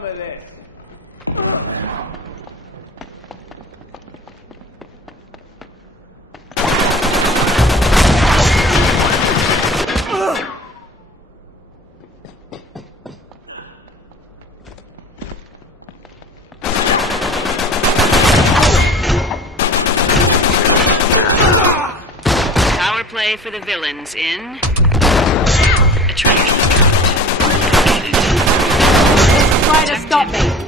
some of this. Power play for the villains in Atreus. Try to stop me.